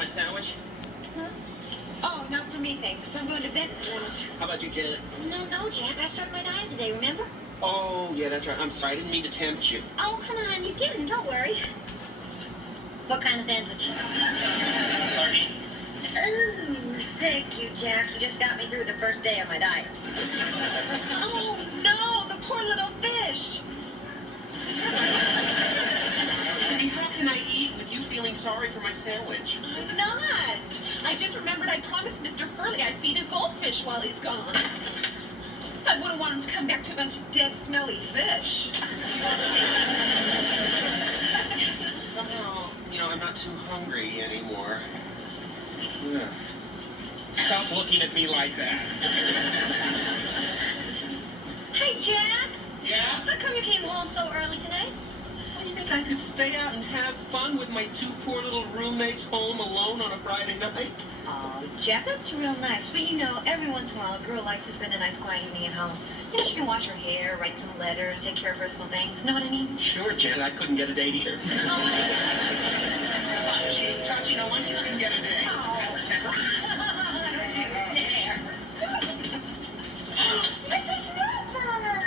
my sandwich? Huh? Oh, not for me, thanks. I'm going to bed in a minute. How about you, Janet? No, Jack. I started my diet today, remember? Oh, yeah, that's right. I'm sorry. I didn't mean to tempt you. Oh, come on. You didn't. Don't worry. What kind of sandwich? Sardine. Ooh, thank you, Jack. You just got me through the first day of my diet. Oh, no, the poor little fish. Cindy, how can I eat with you feeling sorry for my sandwich? I'm not. I just remembered I promised Mr. Furley I'd feed his goldfish while he's gone. I wouldn't want him to come back to a bunch of dead, smelly fish. Somehow, I'm not too hungry anymore. Ugh. Stop looking at me like that. Hey, Jack. Yeah? How come you came home so early today? Well, you think I could stay out and have fun with my two poor little roommates home alone on a Friday night? Oh, Jack, that's real nice. But every once in a while, a girl likes to spend a nice, quiet evening at home. She can wash her hair, write some letters, take care of personal things. Know what I mean? Sure, Janet. I couldn't get a date either. Touchy, no one couldn't get a date. Temper. Don't you dare. Mrs. Roper!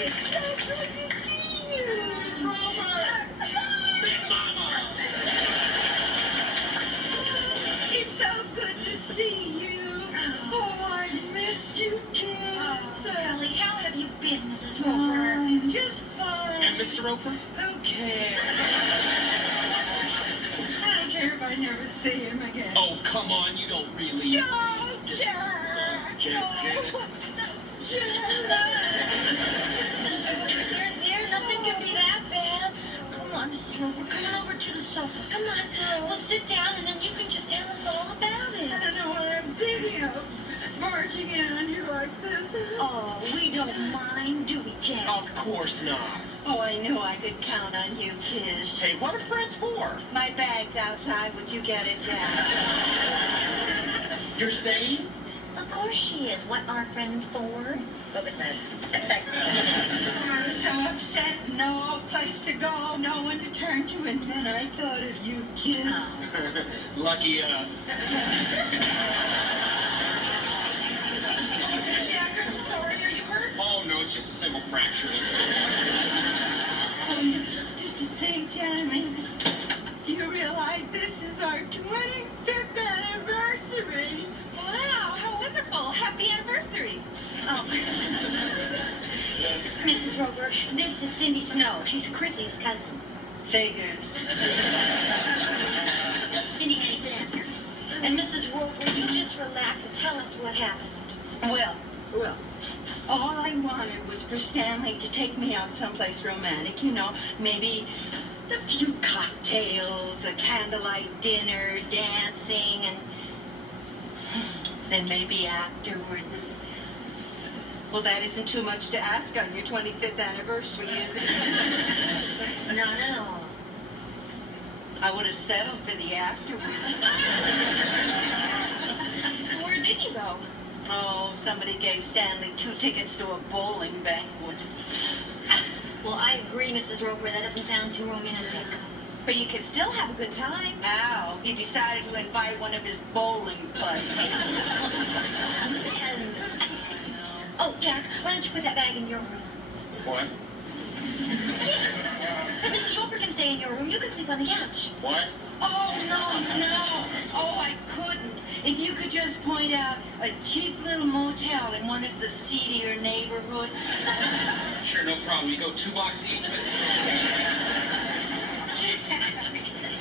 It's so good to see you! Mrs. Roper! Big Mama! It's so good to see you. Oh, I missed you, kids. Golly, how have you been, Mrs. Roper? Just fine. And Mr. Roper? Who cares? I don't care if I never see him again. Oh, come on. You don't really. No, Jack. Janet. No, Jack. Mrs. Roper, there. Nothing can be that bad. Come on, Mrs. Roper. Come on over to the sofa. Come on. We'll sit down, and then you can just tell us all about it. I don't know what I'm thinking of. Barging in on you like this. Oh, we don't mind, do we, Jack? Of course not. Oh, I knew I could count on you, kids. Hey, what are friends for? My bag's outside. Would you get it, Jack? You're staying? Of course she is. What are friends for? Go with that. I was so upset. No place to go, no one to turn to, and then I thought of you kids. Lucky us. Jack, I'm sorry. Are you hurt? Oh, no, it's just a simple fracture. Just to think, gentlemen, do you realize this is our 25th anniversary? Wow, how wonderful. Happy anniversary. Oh. Mrs. Roper, this is Cindy Snow. She's Chrissy's cousin. Figures. Cindy, how you feeling? And Mrs. Roper, you just relax and tell us what happened. Well, all I wanted was for Stanley to take me out someplace romantic, maybe a few cocktails, a candlelight dinner, dancing, and then maybe afterwards. Well, that isn't too much to ask on your 25th anniversary, is it? Not at all. I would have settled for the afterwards. So where did you go? Oh, somebody gave Stanley 2 tickets to a bowling banquet. Well, I agree, Mrs. Roper. That doesn't sound too romantic. But you could still have a good time. Al, he decided to invite one of his bowling buddies. Oh, Jack, why don't you put that bag in your room? What? Mrs. Roper can stay in your room. You can sleep on the couch. What? Oh, no. Oh, I couldn't. If you could just point out a cheap little motel in one of the seedier neighborhoods. Sure, no problem. You go 2 blocks east, Mrs.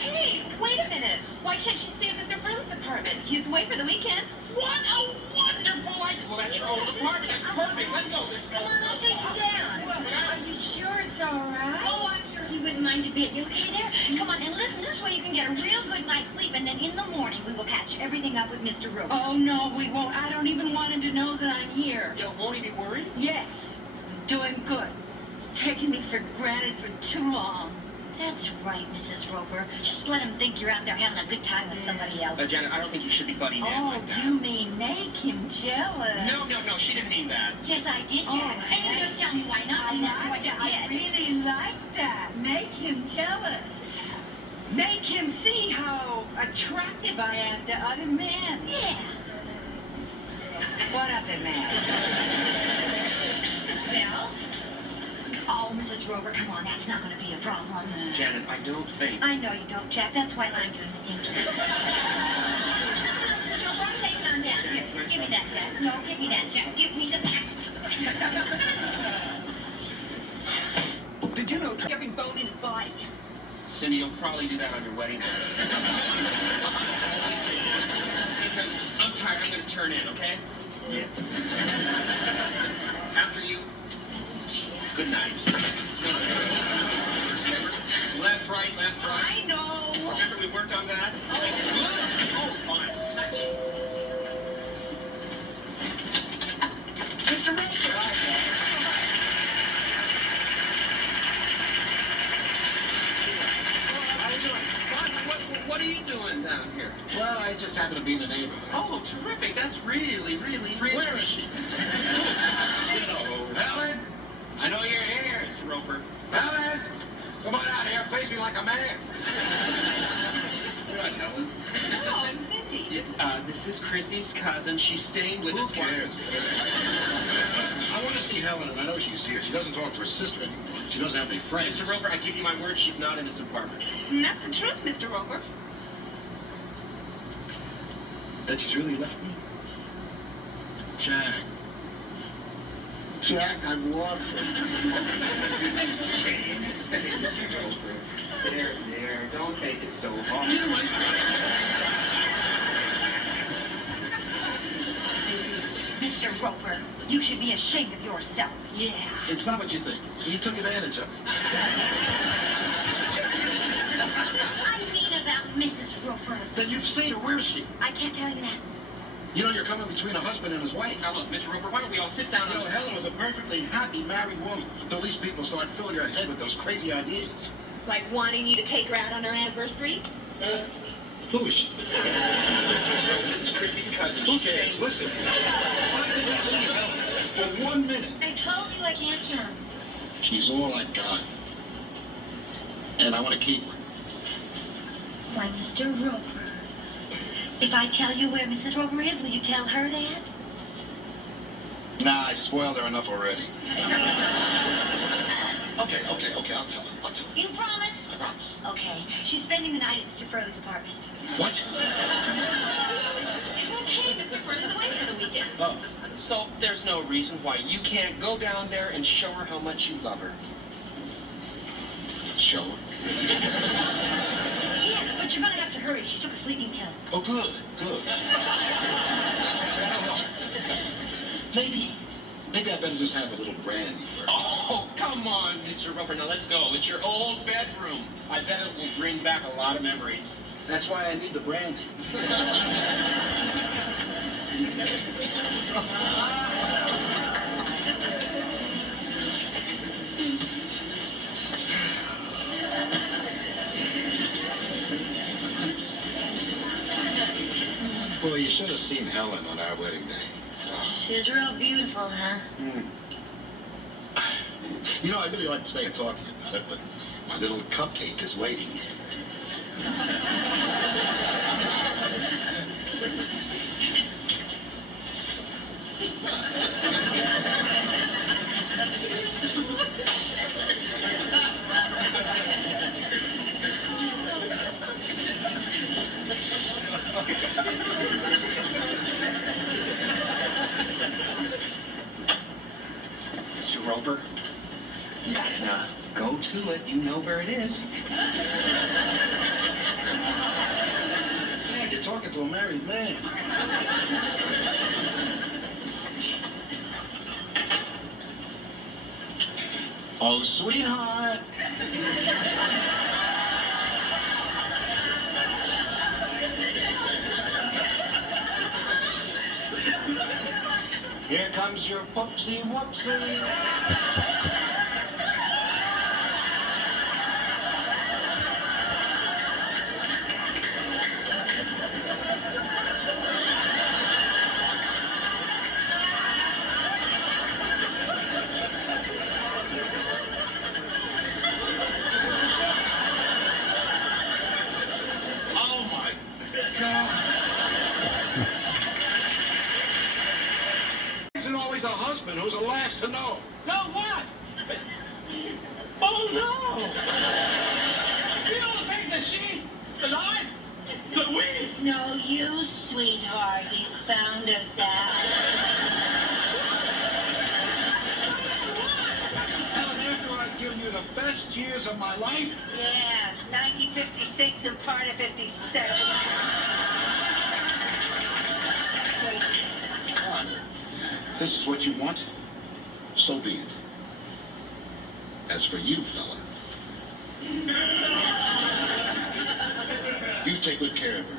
Hey, wait a minute. Why can't she stay at Mr. Furley's apartment? He's away for the weekend. What a wonderful idea. Well, that's your own apartment. That's perfect. Let's go. Come on, I'll take you down. Are you sure it's all right? Oh, I'm sure he wouldn't mind a bit. You okay there? Come on, and listen, this way you can get a real good night's sleep, and then in the morning we will patch everything up with Mr. Roper. Oh, no, we won't. I don't even want him to know that I'm here. Won't he be worried? Yes, doing good. He's taken me for granted for too long. That's right, Mrs. Roper. Just let him think you're out there having a good time with somebody else. Janet, I don't think you should be butting in Oh, like that. you mean make him jealous? No, she didn't mean that. Yes, I did, Jack. Oh, And you just tell me why not, and after what you I did. really like that. Make him jealous. Make him see how attractive I am to other men. Yeah. What other man? Well? Oh, Mrs. Roper, come on. That's not going to be a problem. Janet, I don't think. I know you don't, Jack. That's why I'm doing the thinking. Mrs. Roper, I'm taking on down here. Give me that, Jack. No, give me that, Jack. Give me the back. Did you know Every bone in his body. Cindy, you'll probably do that on your wedding day. Listen, I'm tired. I'm going to turn in, okay? Yeah. After you, good night. Left, right, left, right. I know. Remember we worked on that? Oh, fine. Mr. Roper? How you doing? Fine. What are you doing down here? Well, I just happen to be in the neighborhood. Oh, terrific. That's really. Where is she? You know, Helen? I know you're here. Mr. Roper. Helen! Come on out here. Face me like a man. You're not Helen. No, I'm Cindy. Yeah, this is Chrissy's cousin. She's staying with Who us. cares? I want to see Helen, and I know she's here. She doesn't talk to her sister anymore. She doesn't have any friends. Mr. Roper, I give you my word, she's not in this apartment. And that's the truth, Mr. Roper. That she's really left me? Jack. Jack, I've lost her. Mr. Roper. There. Don't take it so hard. Mr. Roper, you should be ashamed of yourself. Yeah. It's not what you think. You took advantage of me. I mean about Mrs. Roper. Then you've seen her. Where is she? I can't tell you that. You know, you're coming between a husband and his wife. Now look, Mr. Roper, why don't we all sit down You know, and... Helen was a perfectly happy married woman until these people start filling her head with those crazy ideas. Like wanting you to take her out on her anniversary? Who is she? Mr. Roper, this is Chrissy's cousin. Who She's cares? staying- Listen, if I could just see Helen for 1 minute, I told you I can't tell. she's all I got. And I want to keep her. Why, Mr. Roper, if I tell you where Mrs. Roper is, will you tell her that? Nah, I spoiled her enough already. Okay, I'll tell her. You promise? I promise. Okay. She's spending the night at Mr. Furley's apartment. What? It's okay, Mr. Furley's away for the weekend. Oh, So there's no reason why you can't go down there and show her how much you love her. show her. Yeah, but you're gonna have to hurry. She took a sleeping pill. Oh, good. That'll help. Maybe I better just have a little brandy first. Oh, come on, Mr. Roper. Now let's go. It's your old bedroom. I bet it will bring back a lot of memories. That's why I need the brandy. Boy, you should have seen Helen on our wedding day. She's real beautiful, huh? You know, I'd really like to stay and talk to you about it, but my little cupcake is waiting. Mr. Roper, now go to it. You know where it is. Yeah, you're talking to a married man. Oh, sweetheart. Here comes your poopsie whoopsie. woman who's the last to know. No, what? Oh, no! You don't think that that we... It's no use, sweetheart. He's found us out. Helen, after I've given you the best years of my life? Yeah, 1956 and part of 57. Wait. If this is what you want, so be it. As for you, fella, you take good care of her.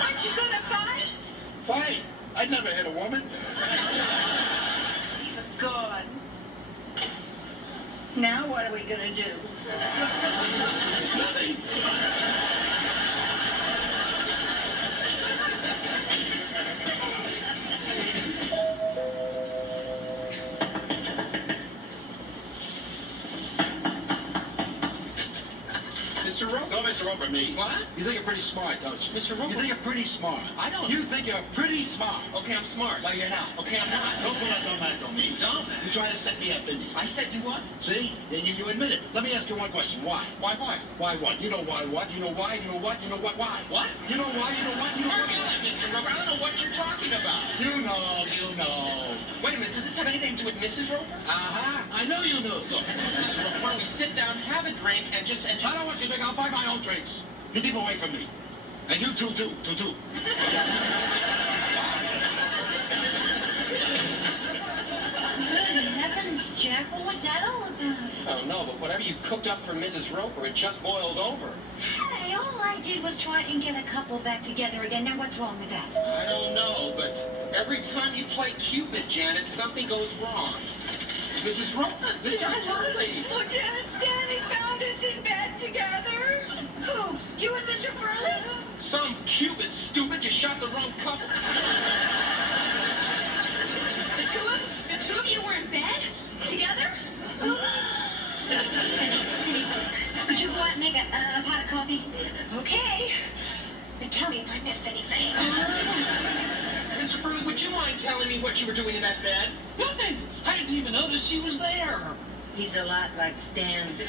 Aren't you gonna fight? Fight? I'd never hit a woman. He's gone. Now what are we gonna do? Nothing! Mr. Roper? No, Mr. Roper, me. What? You think you're pretty smart, don't you? Mr. Roper? You think you're pretty smart. I don't. You think you're pretty smart. Okay, I'm smart. Well, you're not. Okay, I'm not. Don't pull that dumb on me. Dumb? You tried to set me up, didn't you? I said you what? See? And you admit it. Let me ask you one question. Why? Why what? Why what? You know why what? You know why? You know what? You know what? Why? What? You know why? You know what? You know what? Forget it, Mr. Roper. I don't know what you're talking about. You know, you know. Wait a minute. Does this have anything to do with Mrs. Roper? Uh-huh. I know you knew. Look, Mr. Roper, why don't we sit down, have a drink, and just... I don't want you to think. I'll buy my own drinks. You keep away from me. And you too. Good heavens, Jack, what was that all about? Oh, no, but whatever you cooked up for Mrs. Roper, it just boiled over. Hey, all I did was try and get a couple back together again. Now, what's wrong with that? I don't know, but every time you play Cupid, Janet, something goes wrong. Mrs. Roper, Mr. Furley. Oh, Janet Stanley found us in bed together. Who? You and Mr. Furley? Some Cupid, stupid, you shot the wrong couple. The two of you were in bed together? Cindy, could you go out and make a pot of coffee? Okay. But tell me if I missed anything. Mr. Furley, would you mind telling me what you were doing in that bed? Nothing. I didn't even notice she was there. He's a lot like Stan. You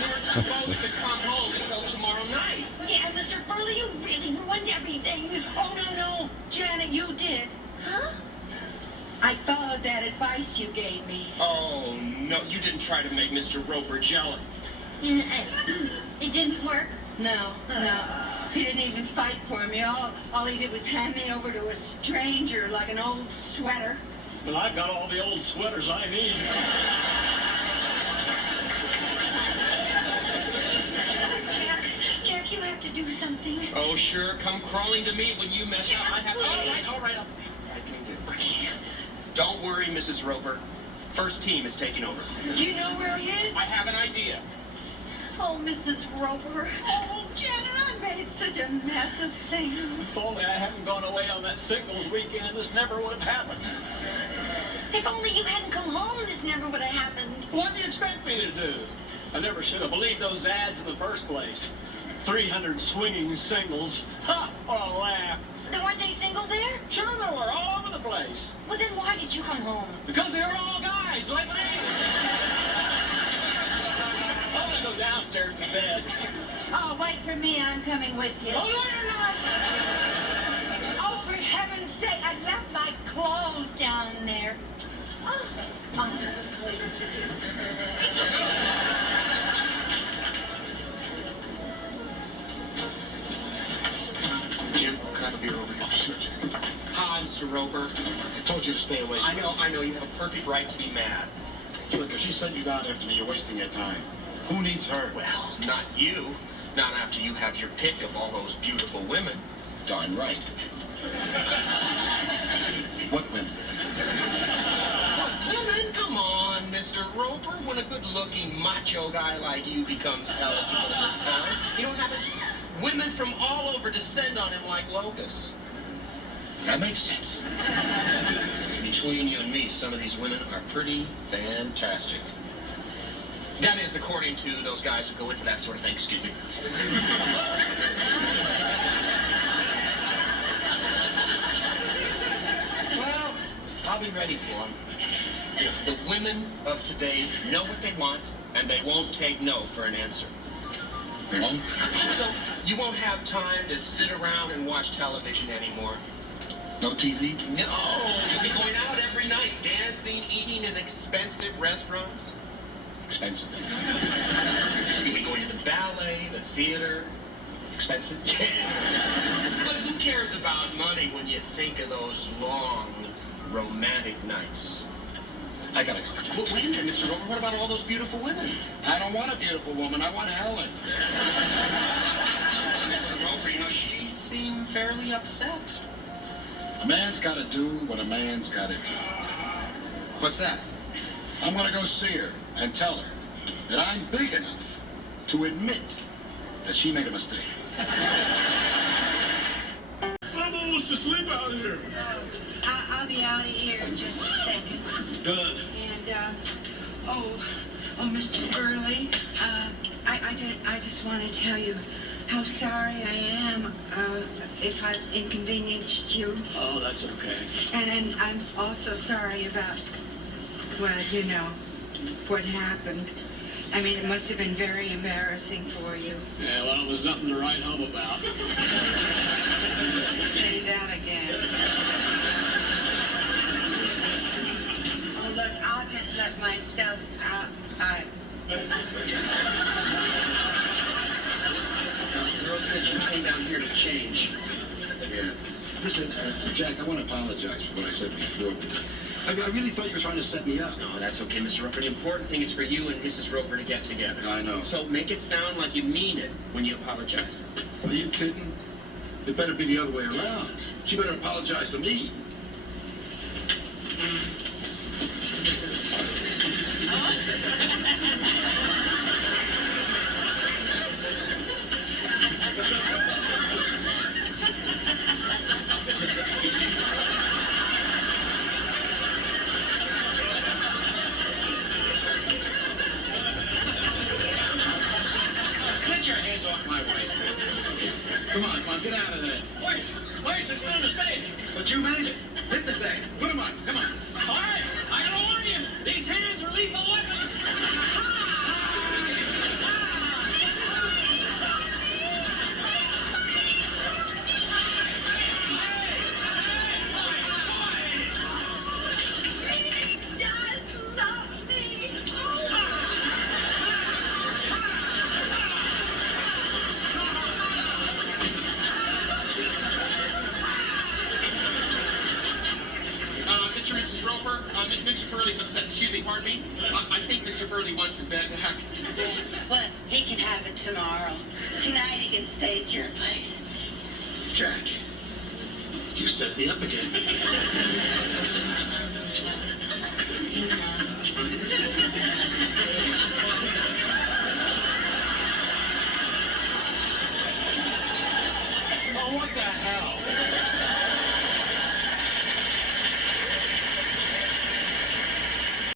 weren't supposed to come home until tomorrow night. Yeah, Mr. Furley, you really ruined everything. Oh, no. Janet, you did. Huh? I followed that advice you gave me. Oh, no, you didn't try to make Mr. Roper jealous. It didn't work. No. He didn't even fight for me. All he did was hand me over to a stranger like an old sweater. Well, I've got all the old sweaters I need. Jack, you have to do something. Oh, sure, come crawling to me when you mess up. I have... All right, I'll see what I can do. Okay. Don't worry, Mrs. Roper. First team is taking over. Do you know where he is? I have an idea. Oh, Mrs. Roper. Oh, Janet, I made such a mess of things. If only I hadn't gone away on that singles weekend, this never would have happened. If only you hadn't come home, this never would have happened. What do you expect me to do? I never should have believed those ads in the first place. 300 swinging singles. Ha! What a laugh. There weren't any singles there? Sure, they were all over the place. Well, then why did you come home? Because they were all guys like me. I want to go downstairs to bed. Oh, wait for me. I'm coming with you. Oh, no, you're not. Oh, for heaven's sake, I left my clothes down there. Oh, honestly. Jim, can I have a beer over here? Oh, sure, Jack. Hi, Mr. Roper. I told you to stay away. I know. You have a perfect right to be mad. Look, if she sent you down after me, you're wasting your time. Who needs her? Well, not you. Not after you have your pick of all those beautiful women. Darn right. What women? What women? Come on, Mr. Roper. When a good-looking macho guy like you becomes eligible in this town, you know what happens? Women from all over descend on him like locusts. That makes sense. Between you and me, some of these women are pretty fantastic. That is, according to those guys who go in for that sort of thing. Excuse me. Well, I'll be ready for him. The women of today know what they want, and they won't take no for an answer. They won't? So you won't have time to sit around and watch television anymore. No TV? No, you'll be going out every night, dancing, eating in expensive restaurants. Expensive. You'll be going to the ballet, the theater. Expensive? Yeah. But who cares about money when you think of those long, romantic nights? I gotta go. Well, wait a minute, Mr. Roper. What about all those beautiful women? I don't want a beautiful woman. I want Helen. Mr. Roper, you know, she seemed fairly upset. A man's gotta do what a man's gotta do. What's that? I'm gonna go see her and tell her that I'm big enough to admit that she made a mistake. I'm almost asleep out here. I'll be out of here in just a second. Good. And, oh, Mr. Furley, I just want to tell you how sorry I am if I've inconvenienced you. Oh, that's okay. And I'm also sorry about, well, you know, what happened. I mean, it must have been very embarrassing for you. Yeah, well, it was nothing to write home about. Say that again. Oh, look, I'll just let myself out. The girl said she came down here to change. Yeah. Listen, Jack, I want to apologize for what I said before. I really thought you were trying to set me up. No, that's okay, Mr. Roper. The important thing is for you and Mrs. Roper to get together. I know. So make it sound like you mean it when you apologize. Are you kidding? It better be the other way around. She better apologize to me. Get your hands off my wife. Come on, get out of there. Wait, it's been a mistake. But you made it. Hit the thing. Put him on. Come on. All right, I gotta warn you. These hands are lethal weapons. Mr. and Mrs. Roper, Mr. Furley's upset. Excuse me, pardon me. I think Mr. Furley wants his bag back. Well, he can have it tomorrow. Tonight he can stay at your place. Jack, you set me up again. Oh, what the hell?